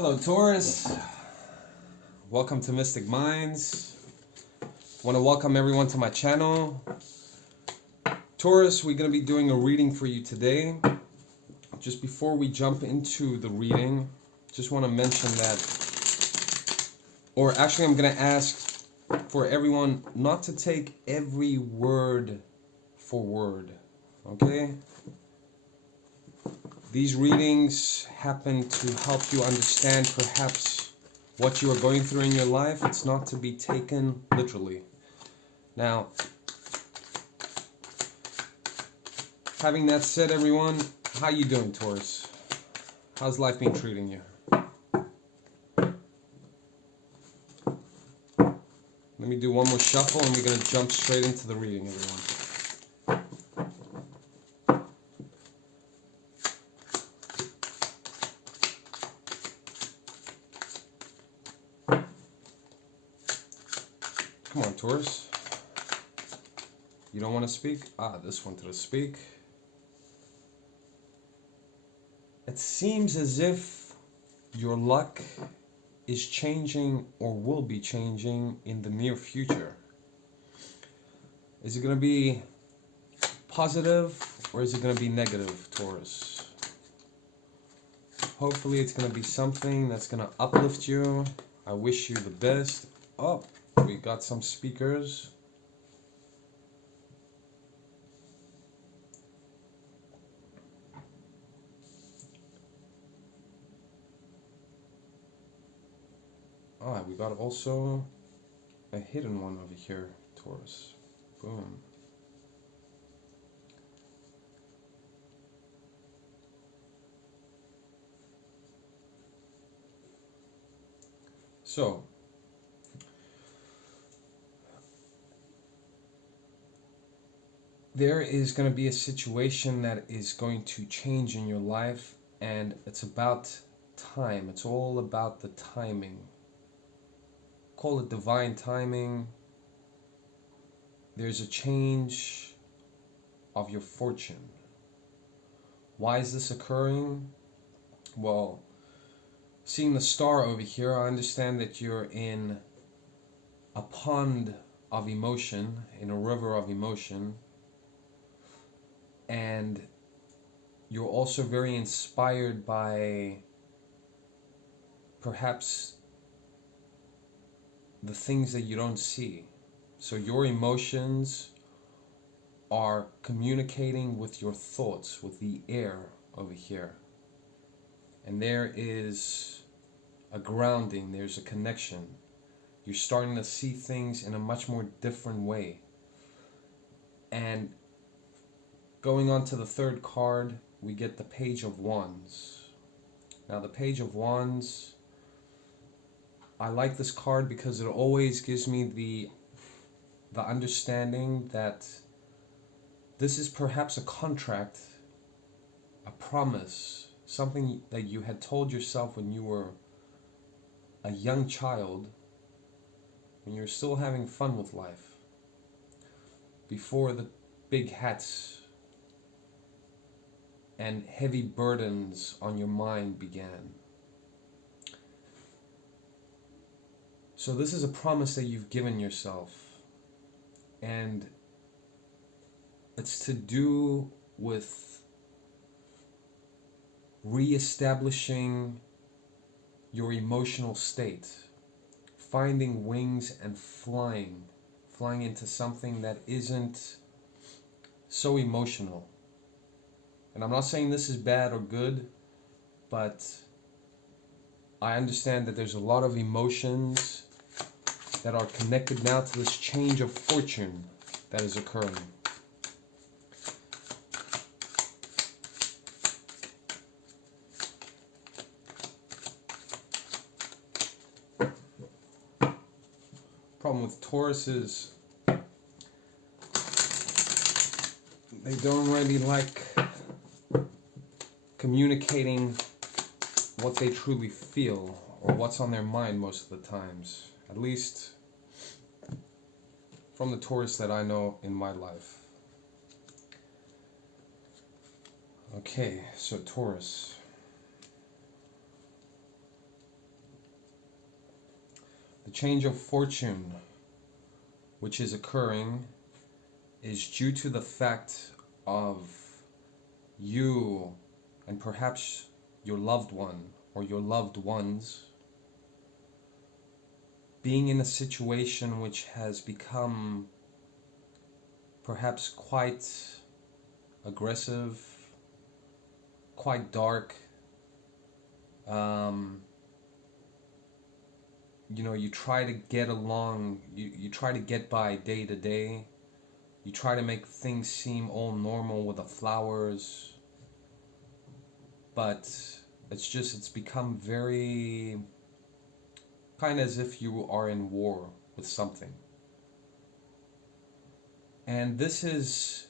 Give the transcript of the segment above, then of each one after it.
Hello Taurus, welcome to Mystic Minds. Want to welcome everyone to my channel. Taurus, we're going to be doing a reading for you today. Just before we jump into the reading, just want to mention that, or actually I'm going to ask for everyone not to take every word for word, okay? These readings happen to help you understand perhaps what you are going through in your life. It's not to be taken literally. Now, having that said, everyone, how you doing, Taurus? How's life been treating you? Let me do one more shuffle and we're going to jump straight into the reading, everyone. Come on, Taurus. You don't want to speak? This one to speak. It seems as if your luck is changing or will be changing in the near future. Is it going to be positive or is it going to be negative, Taurus? Hopefully it's going to be something that's going to uplift you. I wish you the best. Oh, we got some speakers. We got also a hidden one over here, Taurus. Boom. So, there is going to be a situation that is going to change in your life, and it's about time. It's all about the timing. Call it divine timing. There's a change of your fortune. Why is this occurring? Well, seeing the star over here, I understand that you're in a pond of emotion, in a river of emotion, and you're also very inspired by perhaps the things that you don't see. So your emotions are communicating with your thoughts, with the air over here. And there is a grounding, there's a connection. You're starting to see things in a much more different way. And going on to the third card, we get the Page of Wands. Now the Page of Wands, I like this card because it always gives me the understanding that this is perhaps a contract, a promise, something that you had told yourself when you were a young child, when you're still having fun with life, before the big hats and heavy burdens on your mind began. So this is a promise that you've given yourself, and it's to do with re-establishing your emotional state, finding wings and flying into something that isn't so emotional. And I'm not saying this is bad or good, but I understand that there's a lot of emotions that are connected now to this change of fortune that is occurring. Problem with Taurus is they don't really like communicating what they truly feel or what's on their mind most of the times. At least from the Taurus that I know in my life. Okay, so Taurus. The change of fortune which is occurring is due to the fact of you and perhaps your loved one or your loved ones being in a situation which has become perhaps quite aggressive, quite dark. You try to get along, you try to get by day to day. You try to make things seem all normal with the flowers. But it's become very kind of as if you are in war with something. And this has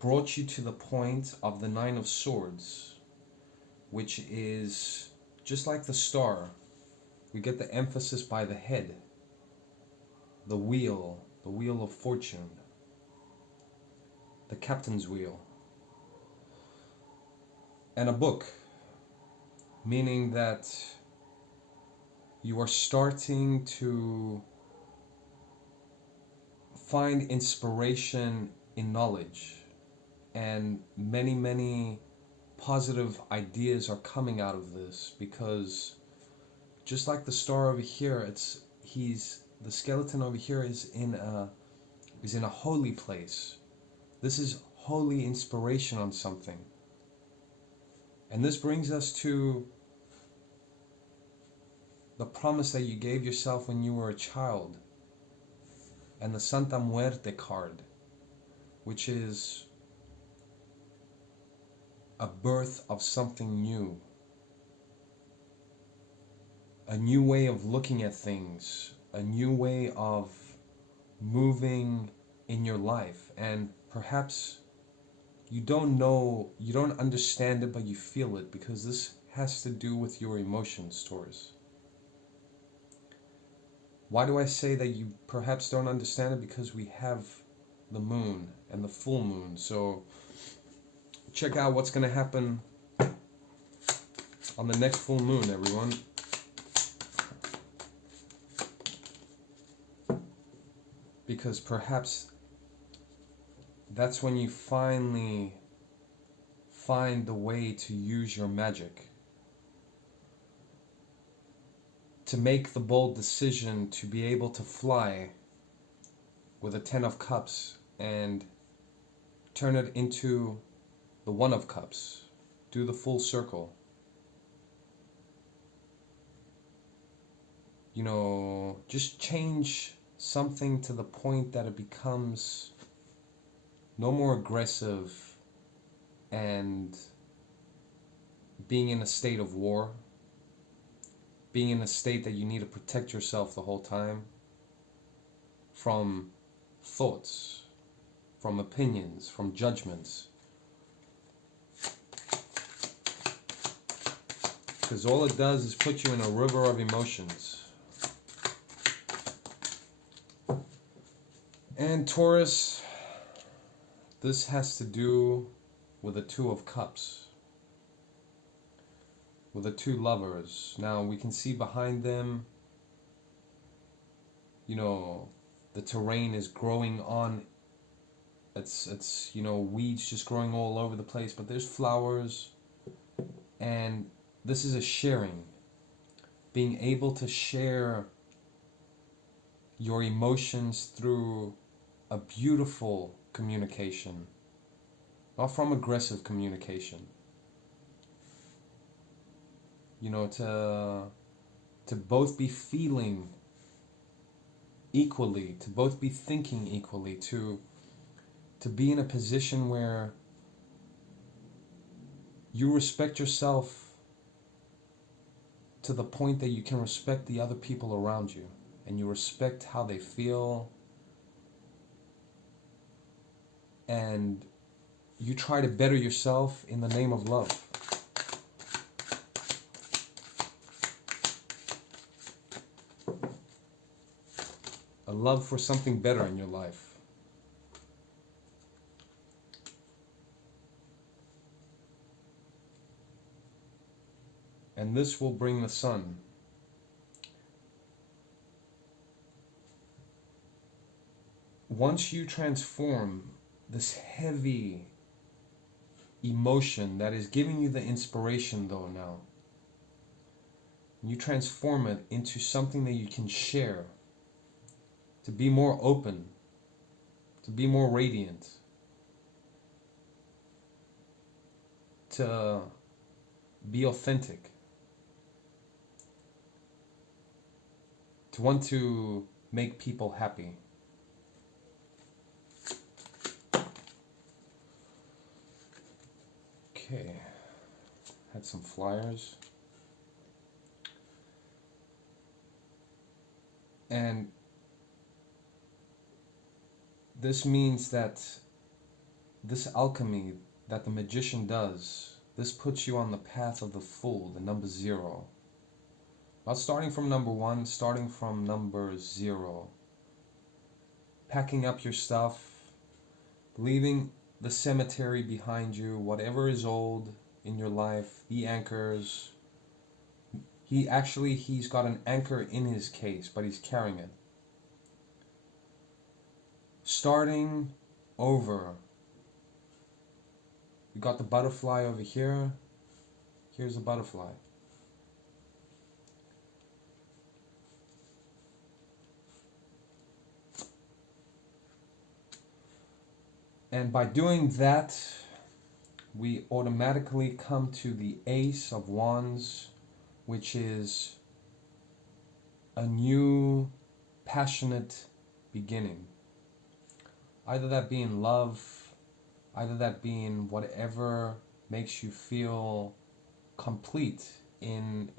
brought you to the point of the Nine of Swords, which is just like the star. We get the emphasis by the head, the wheel of fortune, the captain's wheel, and a book, meaning that you are starting to find inspiration in knowledge, and many positive ideas are coming out of this, because just like the star over here, the skeleton over here is in a holy place. This is holy inspiration on something. And this brings us to the promise that you gave yourself when you were a child, and the Santa Muerte card, which is a birth of something new, a new way of looking at things, a new way of moving in your life. And perhaps you don't know, you don't understand it, but you feel it, because this has to do with your emotions, Taurus. Why do I say that you perhaps don't understand it? Because we have the moon and the full moon. So check out what's going to happen on the next full moon, everyone. Because perhaps that's when you finally find the way to use your magic, to make the bold decision to be able to fly with a 10 of Cups and turn it into the 1 of Cups. Do the full circle. Just change something to the point that it becomes no more aggressive and being in a state of war, being in a state that you need to protect yourself the whole time from thoughts, from opinions, from judgments. Because all it does is put you in a river of emotions. And Taurus, this has to do with the 2 of Cups, with the 2 lovers. Now we can see behind them, the terrain is growing on. It's weeds just growing all over the place, but there's flowers, and this is a sharing, being able to share your emotions through a beautiful communication, not from aggressive communication. To both be feeling equally, to both be thinking equally, to be in a position where you respect yourself to the point that you can respect the other people around you, and you respect how they feel, and you try to better yourself in the name of love. A love for something better in your life. And this will bring the sun. once you transform this heavy emotion that is giving you the inspiration though now, you transform it into something that you can share, to be more open, to be more radiant, to be authentic, to want to make people happy. Okay, had some flyers. And this means that this alchemy that the magician does, this puts you on the path of the Fool, the number 0. Not starting from number 1, starting from number 0. Packing up your stuff, leaving the cemetery behind you, whatever is old in your life, the anchors. He's got an anchor in his case, but he's carrying it. Starting over. You got the butterfly over here. Here's a butterfly. And by doing that, we automatically come to the Ace of Wands, which is a new, passionate beginning. Either that being love, either that being whatever makes you feel complete in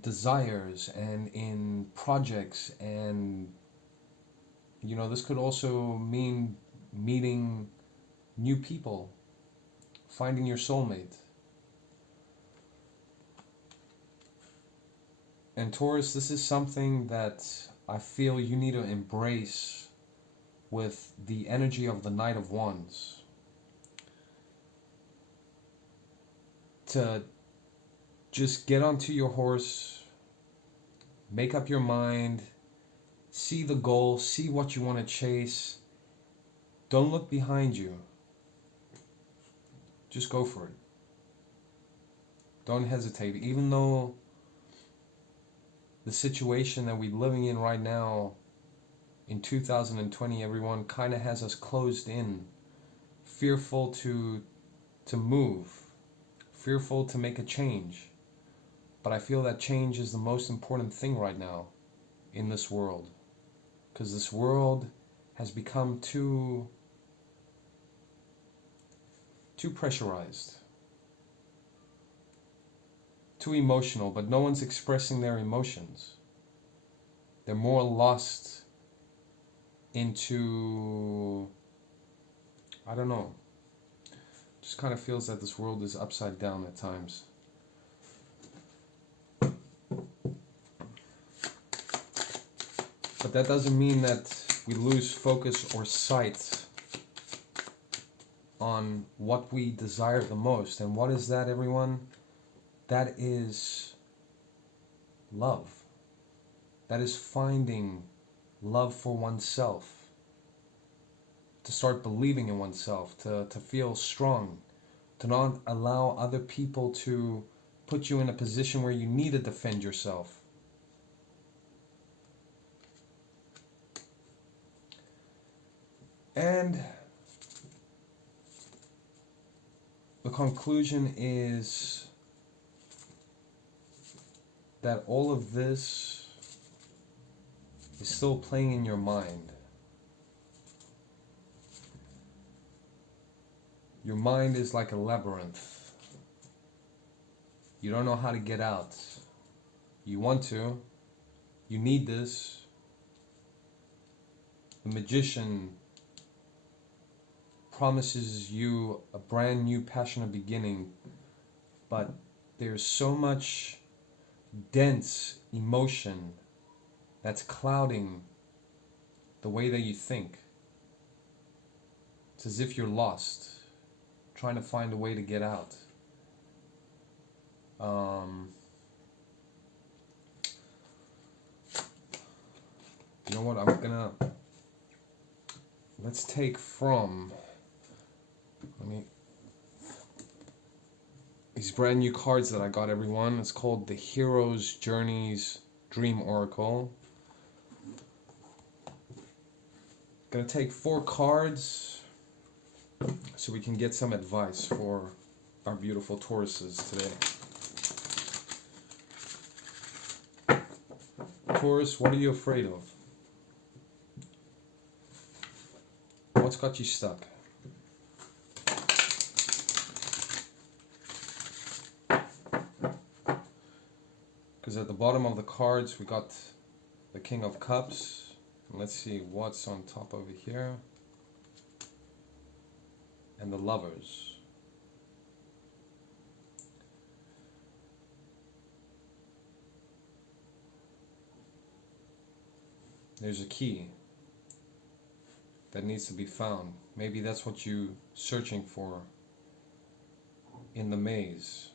desires and in projects. And you know, this could also mean meeting new people, finding your soulmate. And Taurus, this is something that I feel you need to embrace with the energy of the Knight of Wands. To just get onto your horse, make up your mind, see the goal, see what you want to chase. Don't look behind you. Just go for it. Don't hesitate. Even though the situation that we're living in right now in 2020, everyone kind of has us closed in, fearful to move, fearful to make a change. But I feel that change is the most important thing right now in this world, because this world has become too pressurized, too emotional, but no one's expressing their emotions. They're more lost into, I don't know, just kind of feels that this world is upside down at times. But that doesn't mean that we lose focus or sight on what we desire the most. And what is that, everyone? That is love. That is finding love for oneself. To start believing in oneself, to feel strong, to not allow other people to put you in a position where you need to defend yourself. And the conclusion is that all of this is still playing in your mind. Your mind is like a labyrinth. You don't know how to get out. You want to. You need this. The magician promises you a brand new passionate beginning, but there's so much dense emotion that's clouding the way that you think. It's as if you're lost, trying to find a way to get out. You know what, let's take from, these brand new cards that I got, everyone. It's called the Hero's Journeys Dream Oracle. Gonna take 4 cards so we can get some advice for our beautiful Tauruses today. Taurus, what are you afraid of? What's got you stuck? Because at the bottom of the cards we got the King of Cups. And let's see what's on top over here. And the Lovers. There's a key that needs to be found. Maybe that's what you're searching for in the maze.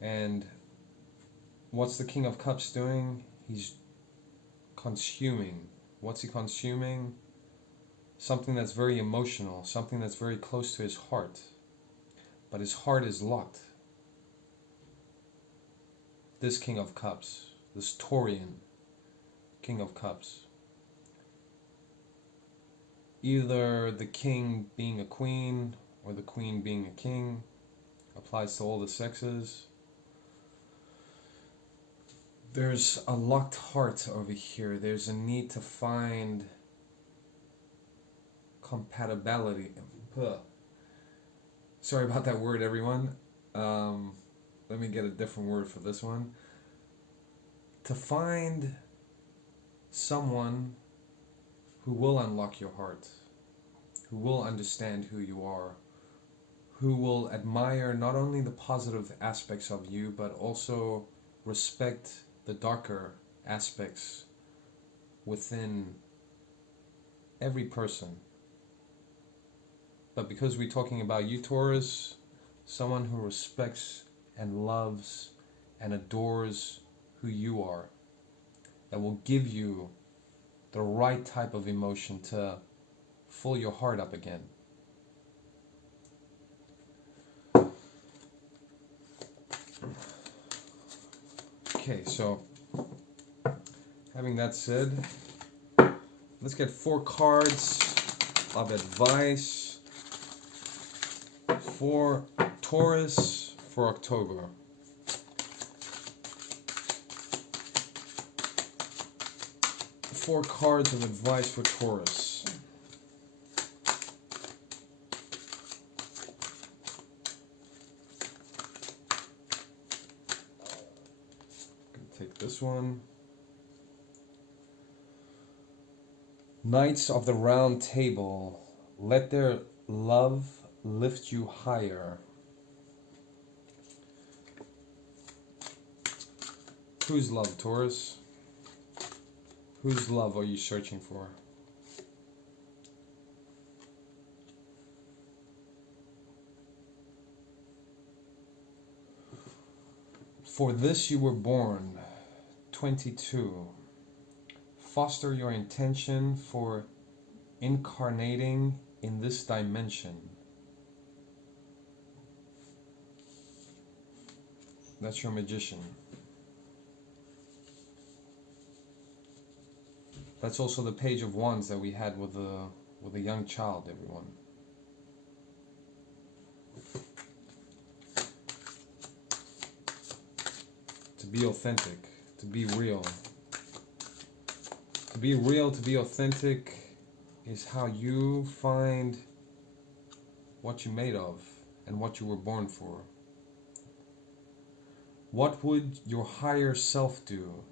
And what's the King of Cups doing? He's consuming. What's he consuming? Something that's very emotional, something that's very close to his heart. But his heart is locked. This King of Cups, this Taurian King of Cups. Either the king being a queen or the queen being a king. Applies to all the sexes. There's a locked heart over here. There's a need to find compatibility. Sorry about that word, everyone. Let me get a different word for this one. To find someone who will unlock your heart, who will understand who you are, who will admire not only the positive aspects of you, but also respect the darker aspects within every person. But because we're talking about you, Taurus, someone who respects and loves and adores who you are, that will give you the right type of emotion to fill your heart up again. Okay, so having that said, let's get 4 cards of advice for Taurus for October. Four cards of advice for Taurus. Take this one. Knights of the Round Table, let their love lift you higher. Whose love, Taurus? Whose love are you searching for? For this you were born. 22. Foster your intention for incarnating in this dimension. That's your Magician. That's also the Page of Wands that we had with a young child, everyone. To be authentic, to be real. To be real, to be authentic is how you find what you're made of and what you were born for. What would your higher self do?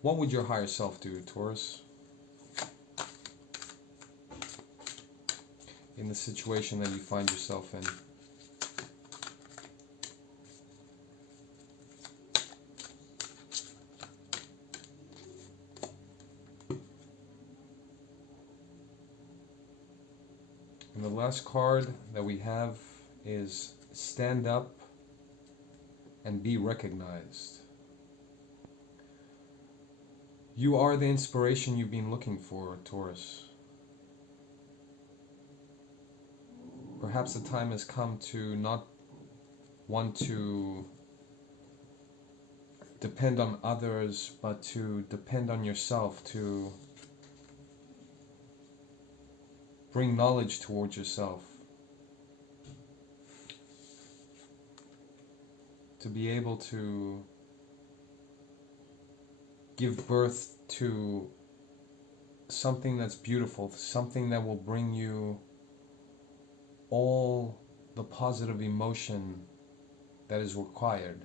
What would your higher self do, Taurus? In the situation that you find yourself in. And the last card that we have is stand up and be recognized. You are the inspiration you've been looking for, Taurus. Perhaps the time has come to not want to depend on others, but to depend on yourself, to bring knowledge towards yourself, to be able to give birth to something that's beautiful, something that will bring you all the positive emotion that is required.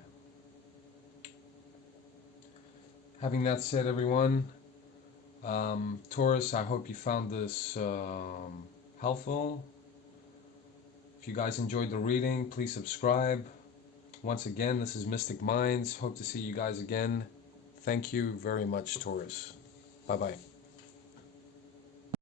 Having that said, everyone, Taurus, I hope you found this helpful. If you guys enjoyed the reading, please subscribe. Once again, this is Mystic Minds. Hope to see you guys again. Thank you very much, Taurus. Bye-bye.